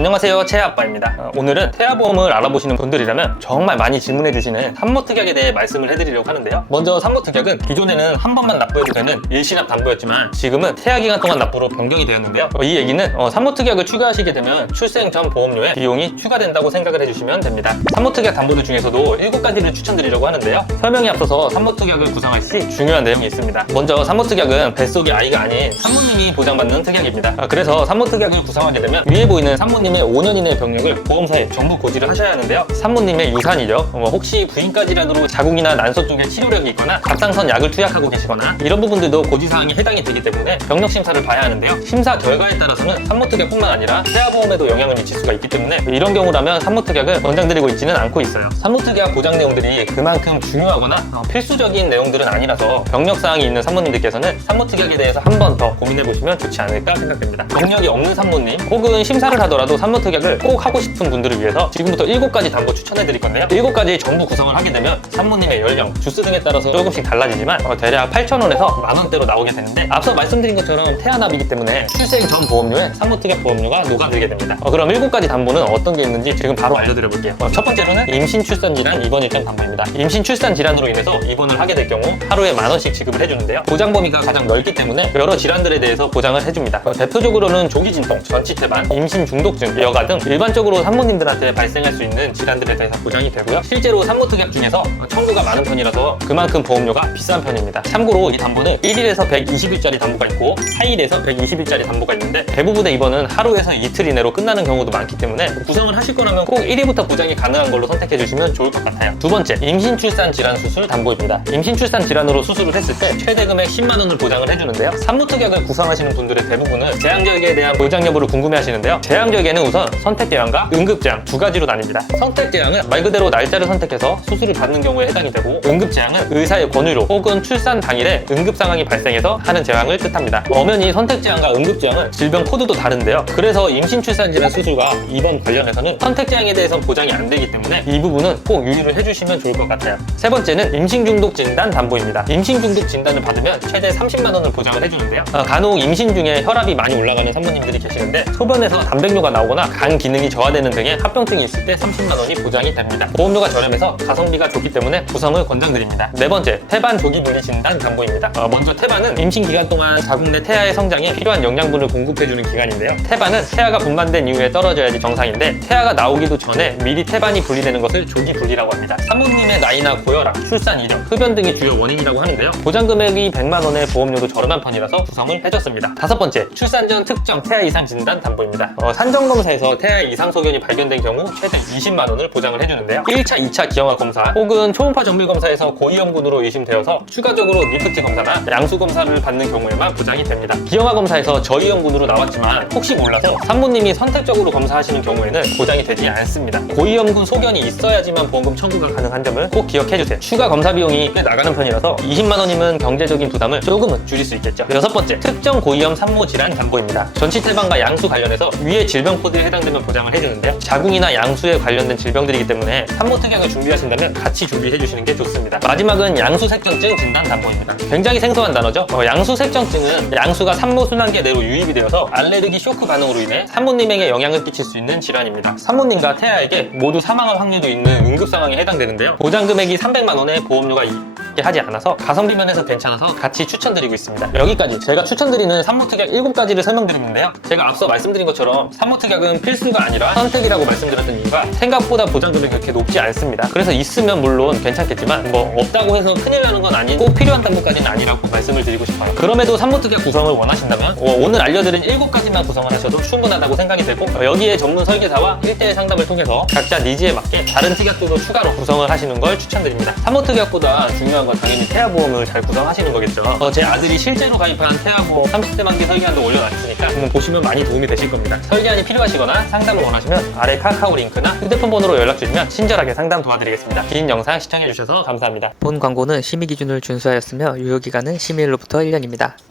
안녕하세요, 채아아빠입니다. 오늘은 태아보험을 알아보시는 분들이라면 정말 많이 질문해주시는 산모특약에 대해 말씀을 해드리려고 하는데요. 먼저 산모특약은 기존에는 한 번만 납부해도 되는 일시납 담보였지만 지금은 태아기간 동안 납부로 변경이 되었는데요. 이 얘기는 산모특약을 추가하시게 되면 출생 전 보험료에 비용이 추가된다고 생각을 해주시면 됩니다. 산모특약 담보들 중에서도 7가지를 추천드리려고 하는데요. 설명에 앞서서 산모특약을 구성할 시 중요한 내용이 있습니다. 먼저 산모특약은 뱃속의 아이가 아닌 산모님이 보장받는 특약입니다. 그래서 산모특약을 구성하게 되면 위에 보이는 산모님의 5년 이내 병력을 보험사에 전부 고지를 하셔야 하는데요. 산모님의 유산 이력, 혹시 부인과 질환으로 자궁이나 난소 쪽에 치료력이 있거나 갑상선 약을 투약하고 계시거나 이런 부분들도 고지사항에 해당이 되기 때문에 병력 심사를 봐야 하는데요. 심사 결과에 따라서는 산모특약뿐만 아니라 태아보험에도 영향을 미칠 수가 있기 때문에 이런 경우라면 산모특약을 권장드리고 있지는 않고 있어요. 산모특약 보장 내용들이 그만큼 중요하거나 필수적인 내용들은 아니라서 병력사항이 있는 산모님들께서는 산모특약에 대해서 한 번 더 고민해보시면 좋지 않을까 생각됩니다. 병력이 없는 산모님 혹은 심사를 하더라도 산모특약을 꼭 하고 싶은 분들을 위해서 지금부터 7가지 담보 추천해드릴 건데요. 7가지 전부 구성을 하게 되면 산모님의 연령, 주스 등에 따라서 조금씩 달라지지만 대략 8,000원에서 만원대로 나오게 되는데 앞서 말씀드린 것처럼 태아납이기 때문에 출생 전 보험료에 산모특약 보험료가 녹아들게 됩니다. 그럼 7가지 담보는 어떤 게 있는지 지금 바로 알려드려 볼게요. 첫 번째로는 임신 출산 질환 입원 일정 담보입니다. 임신 출산 질환으로 인해서 입원을 하게 될 경우 하루에 만원씩 지급을 해주는데요. 보장 범위가 가장 넓기 때문에 여러 질환들에 대해서 보장을 해줍니다. 대표적으로는 조기진통, 전치태반, 임신 중독증, 여가 등 일반적으로 산모님들한테 발생할 수 있는 질환들에 대해서 보장이 되고요. 실제로 산모특약 중에서 청구가 많은 편이라서 그만큼 보험료가 비싼 편입니다. 참고로 이 담보는 1일에서 120일짜리 담보가 있고 4일에서 120일짜리 담보가 있는데 대부분의 입원은 하루에서 이틀 이내로 끝나는 경우도 많기 때문에 구성을 하실 거라면 꼭 1위부터 보장이 가능한 걸로 선택해 주시면 좋을 것 같아요. 두 번째, 임신 출산 질환 수술 담보입니다. 임신 출산 질환으로 수술을 했을 때 최대 금액 10만 원을 보장을 해주는데요. 산모특약을 구성하시는 분들의 대부분은 제왕절개에 대한 보장 여부를 궁금해 하시는데요. 제왕절개는 우선 선택제왕과 응급제왕 두 가지로 나뉩니다. 선택제왕은 말 그대로 날짜를 선택해서 수술을 받는 경우에 해당이 되고 응급제왕은 의사의 권유로 혹은 출산 당일에 응급 상황이 발생해서 하는 제왕을 뜻합니다. 엄연히 선택제왕과 응급제왕은 질병 코드도 다른데요. 그래서 임신 출산 질환 수술과 입원 관련해서는 선택제왕에 대해서는 보장이 안 되기 때문에 이 부분은 꼭 유의를 해주시면 좋을 것 같아요. 세 번째는 임신중독 진단 담보입니다. 임신중독 진단을 받으면 최대 30만 원을 보장을 해주는데요. 간혹 임신 중에 혈압이 많이 올라가는 산모님들이 계시는데 소변에서 단백뇨가 나오거나 간 기능이 저하되는 등의 합병증이 있을 때 30만 원이 보장이 됩니다. 보험료가 저렴해서 가성비가 좋기 때문에 구성을 권장드립니다. 네 번째, 태반 조기 분리 진단 담보입니다. 먼저 태반은 임신 기간 동안 자궁 내 태아의 성장에 필요한 영양분을 공급해주는 기관인데요. 태반은 태아가 분만된 이후에 떨어져야지 정상인데 태아가 나오기도 전에 미리 태반이 분리되는 것을 조기 분리라고 합니다. 산모님의 나이나 고혈압, 출산 이력, 흡연 등이 주요 원인이라고 하는데요. 보장 금액이 100만 원의 보험료도 저렴한 편이라서 구성을 해줬습니다. 다섯 번째, 출산 전 특정 태아 이상 진단 담보입니다. 산정검사에서 태아 이상 소견이 발견된 경우 최대 20만 원을 보장을 해주는데요. 1차, 2차 기형아 검사 혹은 초음파 정밀 검사에서 고위험군으로 의심되어서 추가적으로 리프트 검사나 양수 검사를 받는 경우에만 보장이 됩니다. 기형아 검사에서 저위험군으로 나왔지만 혹시 몰라서 산모님이 선택적으로 검사하시는 경우에는 보장이 되지 않습니다. 고위험군 소견이 있어야지만 보험금 청구가 가능한 점을 꼭 기억해주세요. 추가 검사 비용이 꽤 나가는 편이라서 20만 원이면 경제적인 부담을 조금은 줄일 수 있겠죠. 여섯 번째, 특정 고위험 산모 질환 담보입니다. 전치태반과 양수 관련해서 위의 질병 코드에 해당되면 보장을 해주는데요. 자궁이나 양수에 관련된 질병들이기 때문에 산모특약을 준비하신다면 같이 준비해 주시는 게 좋습니다. 마지막은 양수색정증 진단 담보입니다. 굉장히 생소한 단어죠. 양수색정증은 양수가 산모 순환계 내로 유입이 되어서 알레르기 쇼크 반응으로 인해 산모님에게 영향을 끼칠 수 있는 질환입니다. 산모님과 태아에게 모두 사망할 확률도 있는 응급 상황에 해당되는데요. 보장 금액이 300만 원의 보험료가 있게 하지 않아서 가성비 면에서 괜찮아서 같이 추천드리고 있습니다. 여기까지 제가 추천드리는 산모특약 7가지를 설명드리는데요. 제가 앞서 말씀드린 것처럼 산모특약은 필수가 아니라 선택이라고 말씀드렸던 이유가 생각보다 보장 금액이 그렇게 높지 않습니다. 그래서 있으면 물론 괜찮겠지만 없다고 해서 큰일 나는 건 아닌 꼭 필요한 담보까지는 아니라고 말씀을 드리고 싶어요. 그럼에도 산모특약 구성을 원하신다면 오늘 알려드린 7가지만 구성을 하셔도 충분하다고 생각이 되고 여기에 전문 설계사와 1대1 상담을 통해서 각자 니즈에 맞게 다른 특약들도 추가로 구성을 하시는 걸 추천드립니다. 산모특약보다 중요한 건 당연히 태아보험을 잘 구성하시는 거겠죠. 제 아들이 실제로 가입한 태아보험 30대 만기 설계안도 올려놨으니까 한번 보시면 많이 도움이 되실 겁니다. 설계안이 필요하시거나 상담을 원하시면 아래 카카오 링크나 휴대폰 번호로 연락 주시면 친절하게 상담 도와드리겠습니다. 긴 영상 시청해주셔서 감사합니다. 본 광고는 심의 기준을 준수하였으며 유효기간은 심의일로부터 1년입니다.